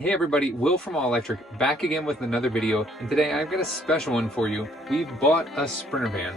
Hey everybody, Will from All Electric back again with another video, and today I've got a special one for you. We've bought a Sprinter van.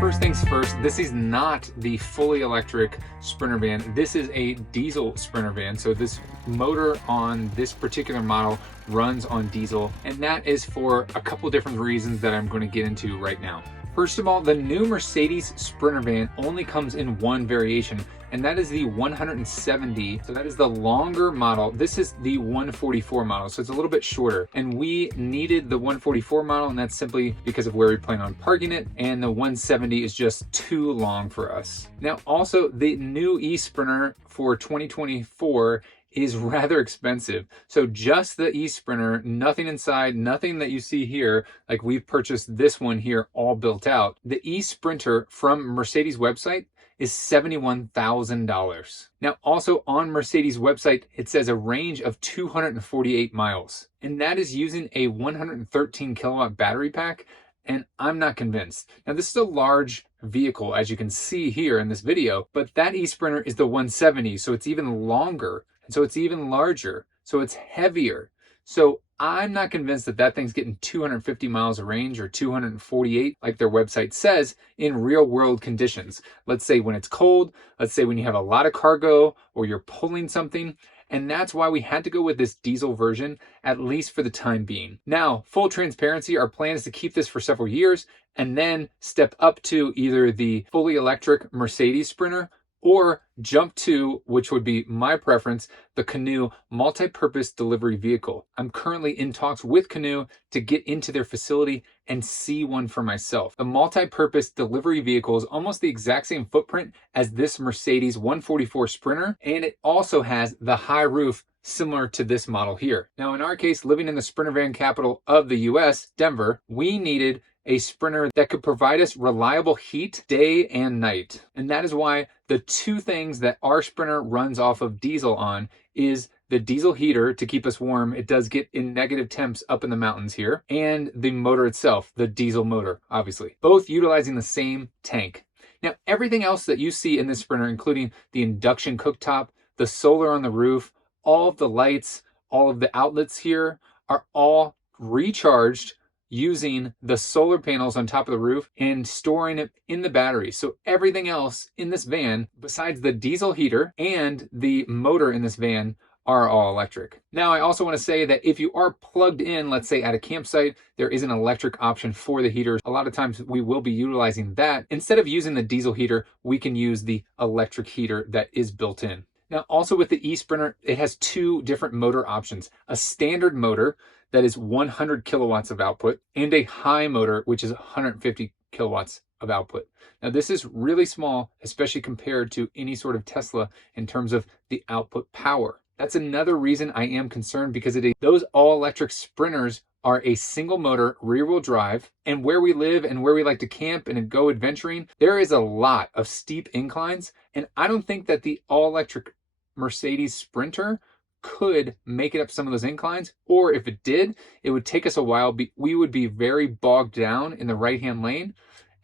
First things first, this is not the fully electric Sprinter van. This is a diesel Sprinter van. So this motor on this particular model runs on diesel, and that is for a couple different reasons that I'm going to get into right now. First of all, the new Mercedes Sprinter van only comes in one variation, and that is the 170. So that is the longer model. This is the 144 model, so it's a little bit shorter. And we needed the 144 model, and that's simply because of where we plan on parking it. And the 170 is just too long for us. Now, also the new eSprinter for 2024 is rather expensive. So just the eSprinter, nothing inside, nothing that you see here, like we've purchased this one here all built out. The eSprinter from Mercedes website is $71,000. Now also on Mercedes website, it says a range of 248 miles. And that is using a 113 kilowatt battery pack. And I'm not convinced. Now this is a large vehicle, as you can see here in this video, but that eSprinter is the 170, so it's even longer. And so it's even larger, so it's heavier. So I'm not convinced that that thing's getting 250 miles of range or 248 like their website says in real world conditions. Let's say when it's cold, let's say when you have a lot of cargo or you're pulling something. And that's why we had to go with this diesel version, at least for the time being. Now, full transparency, our plan is to keep this for several years and then step up to either the fully electric Mercedes Sprinter or jump to, which would be my preference, the Canoo multi-purpose delivery vehicle. I'm currently in talks with Canoo to get into their facility and see one for myself. The multi-purpose delivery vehicle is almost the exact same footprint as this Mercedes 144 Sprinter, and it also has the high roof similar to this model here. Now, in our case, living in the Sprinter van capital of the US, Denver, we needed a Sprinter that could provide us reliable heat day and night. And that is why the two things that our Sprinter runs off of diesel on is the diesel heater to keep us warm. It does get in negative temps up in the mountains here, and the motor itself, the diesel motor, obviously, both utilizing the same tank. Now, everything else that you see in this Sprinter, including the induction cooktop, the solar on the roof, all of the lights, all of the outlets here are all recharged using the solar panels on top of the roof and storing it in the battery. So everything else in this van, besides the diesel heater and the motor in this van, are all electric. Now, I also want to say that if you are plugged in, let's say at a campsite, there is an electric option for the heater. A lot of times we will be utilizing that. Instead of using the diesel heater, we can use the electric heater that is built in. Now, also with the eSprinter, it has two different motor options. A standard motor that is 100 kilowatts of output, and a high motor, which is 150 kilowatts of output. Now, this is really small, especially compared to any sort of Tesla in terms of the output power. That's another reason I am concerned, because those all-electric Sprinters are a single motor rear-wheel drive, and where we live and where we like to camp and go adventuring, there is a lot of steep inclines, and I don't think that the all-electric Mercedes Sprinter could make it up some of those inclines, or if it did, it would take us a while. We would be very bogged down in the right-hand lane,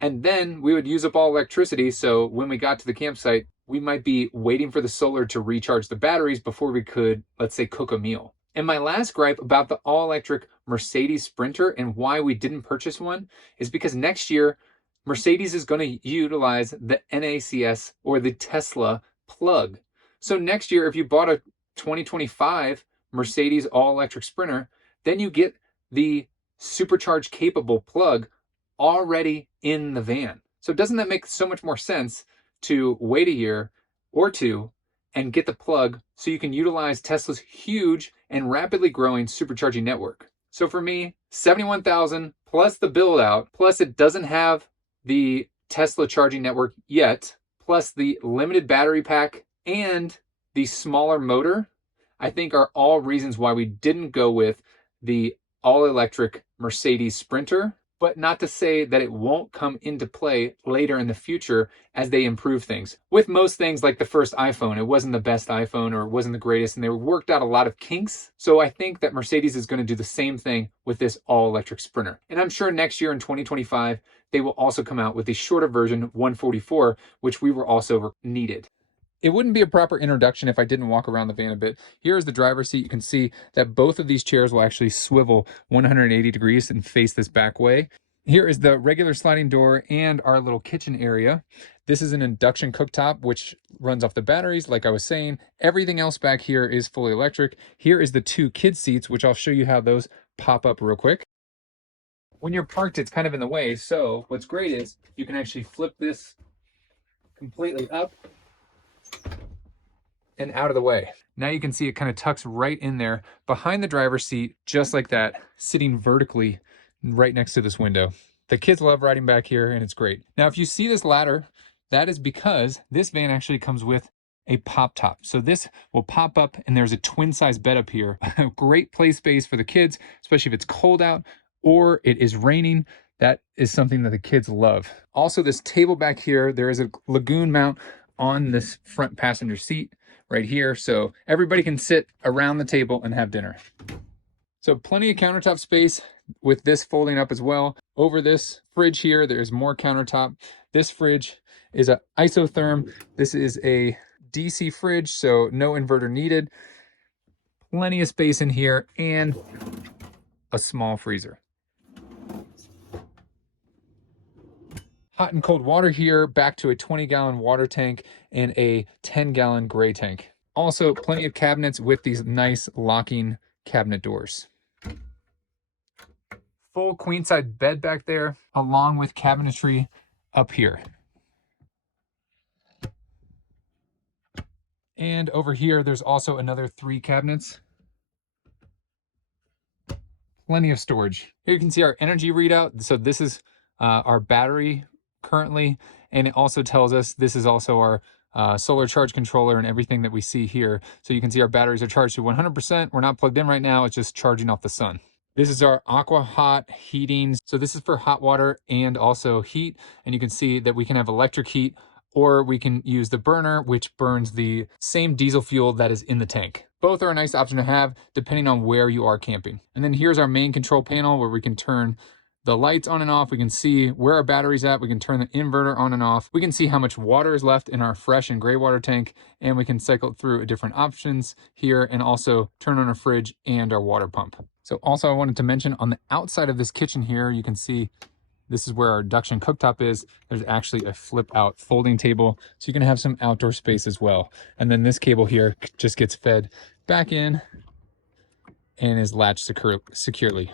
and then we would use up all electricity. So when we got to the campsite, we might be waiting for the solar to recharge the batteries before we could, let's say, cook a meal. And my last gripe about the all-electric Mercedes Sprinter and why we didn't purchase one is because next year, Mercedes is going to utilize the NACS or the Tesla plug. So next year, if you bought a 2025 Mercedes all-electric Sprinter, then you get the supercharged capable plug already in the van. So doesn't that make so much more sense to wait a year or two and get the plug so you can utilize Tesla's huge and rapidly growing supercharging network? So for me, $71,000 plus the build out, plus it doesn't have the Tesla charging network yet, plus the limited battery pack and the smaller motor, I think are all reasons why we didn't go with the all-electric Mercedes Sprinter. but not to say that it won't come into play later in the future as they improve things. With most things, like the first iPhone, it wasn't the best iPhone or it wasn't the greatest, and they worked out a lot of kinks. So I think that Mercedes is going to do the same thing with this all-electric Sprinter. And I'm sure next year in 2025, they will also come out with a shorter version, 144, which we were also needed. It wouldn't be a proper introduction if I didn't walk around the van a bit. Here is the driver's seat. You can see that both of these chairs will actually swivel 180 degrees and face this back way. Here is the regular sliding door and our little kitchen area. This is an induction cooktop, which runs off the batteries, like I was saying. Everything else back here is fully electric. Here is the 2 kid seats, which I'll show you how those pop up real quick. When you're parked, it's kind of in the way. So what's great is you can actually flip this completely up and out of the way. Now you can see it kind of tucks right in there behind the driver's seat, just like that, sitting vertically right next to this window. The kids love riding back here, and it's great. Now, if you see this ladder, that is because this van actually comes with a pop top. So this will pop up, and there's a twin size bed up here. A great play space for the kids, especially if it's cold out or it is raining. That is something that the kids love. Also, this table back here, there is a lagoon mount on this front passenger seat right here, so everybody can sit around the table and have dinner. So plenty of countertop space with this folding up as well. Over this fridge here, there's more countertop. This fridge is an isotherm. This is a DC fridge, so no inverter needed. Plenty of space in here and a small freezer. Hot and cold water here, back to a 20-gallon water tank and a 10-gallon gray tank. Also, plenty of cabinets with these nice locking cabinet doors. Full queen-size bed back there, along with cabinetry up here. And over here, there's also another 3 cabinets. Plenty of storage. Here you can see our energy readout. So this is our battery currently, and it also tells us this is also our solar charge controller and everything that we see here. So you can see our batteries are charged to 100%. We're not plugged in right now. It's just charging off the sun. This is our aqua hot heating. So this is for hot water and also heat. And you can see that we can have electric heat, or we can use the burner, which burns the same diesel fuel that is in the tank. Both are a nice option to have depending on where you are camping. And then here's our main control panel where we can turn the lights on and off. We can see where our battery's at. We can turn the inverter on and off. We can see how much water is left in our fresh and gray water tank, and we can cycle through different options here and also turn on our fridge and our water pump. So also I wanted to mention on the outside of this kitchen here, you can see this is where our induction cooktop is. There's actually a flip out folding table, so you can have some outdoor space as well. And then this cable here just gets fed back in and is latched securely.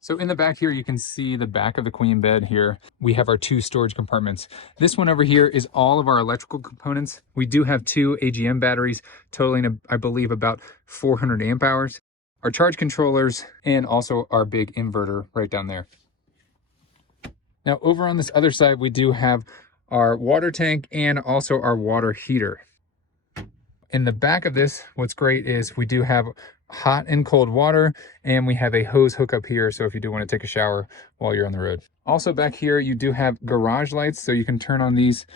So in the back here, you can see the back of the queen bed here. We have our 2 storage compartments. This one over here is all of our electrical components. We do have 2 AGM batteries totaling, I believe, about 400 amp hours. Our charge controllers and also our big inverter right down there. Now over on this other side, we do have our water tank and also our water heater. In the back of this, what's great is we do have hot and cold water, and we have a hose hookup here, so if you do want to take a shower while you're on the road. Also back here, you do have garage lights, so you can turn on these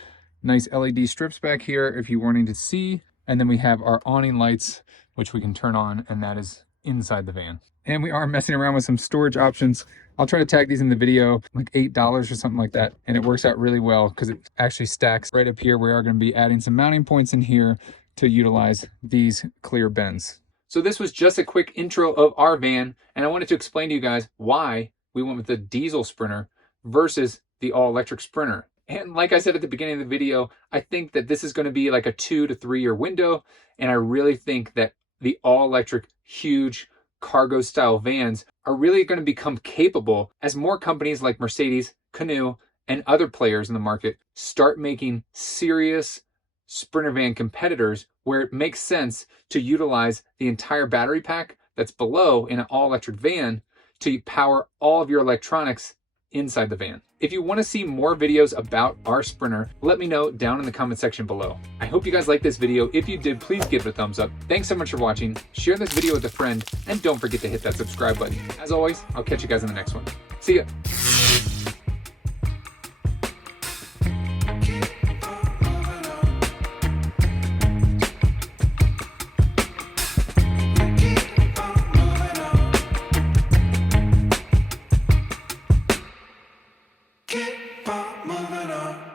nice LED strips back here if you're wanting to see. And then we have our awning lights, which we can turn on, and that is inside the van. And we are messing around with some storage options. I'll try to tag these in the video, like $8 or something like that. And it works out really well because it actually stacks right up here. We are going to be adding some mounting points in here to utilize these clear bends. So this was just a quick intro of our van, and I wanted to explain to you guys why we went with the diesel Sprinter versus the all-electric Sprinter. And like I said at the beginning of the video, I think that this is going to be like a 2 to 3 year window, and I really think that the all-electric huge cargo style vans are really going to become capable as more companies like Mercedes, Canoo, and other players in the market start making serious Sprinter van competitors where it makes sense to utilize the entire battery pack that's below in an all-electric van to power all of your electronics inside the van. If you want to see more videos about our Sprinter, let me know down in the comment section below. I hope you guys liked this video. If you did, please give it a thumbs up. Thanks so much for watching. Share this video with a friend, and don't forget to hit that subscribe button. As always, I'll catch you guys in the next one. See ya. Keep on moving on.